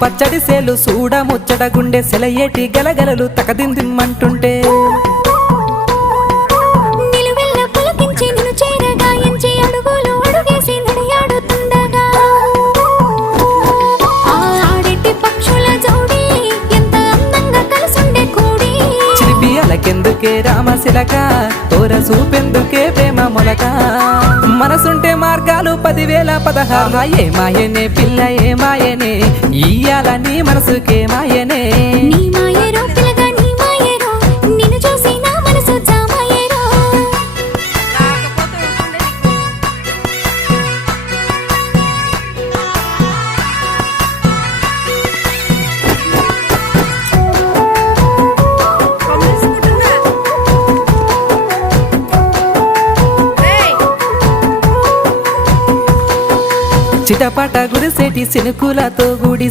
పచ్చడి సేలు సూడ ముచ్చట గుండె సెలయేటి గలగలలు తకదిందిమ్మంటుంటే నిలువెల్ల పులకించి నిన్ను చేరగాయించి అడుగులు అడుగేసి నడియాడుతుండగా ఆడేటి పక్షుల జోడి ఎంత అందంగా కలుసుండే కూడి చిలిపి అలకెందుకే రామశిలక తోర సూపెందుకే ప్రేమ మొలక మనసుంటే మార్గాలు 10,016 ఏ మాయనే పిల్ల ఏ మాయనే ఇయ్యాల నీ మనసుకే మాయనే నీ మాయేరో పిల్లగా నీ మాయేరో నిన్ను చూసి నా మనసు జామాయేరో చిటపట గుడిసేటి సినుకులతో గుడి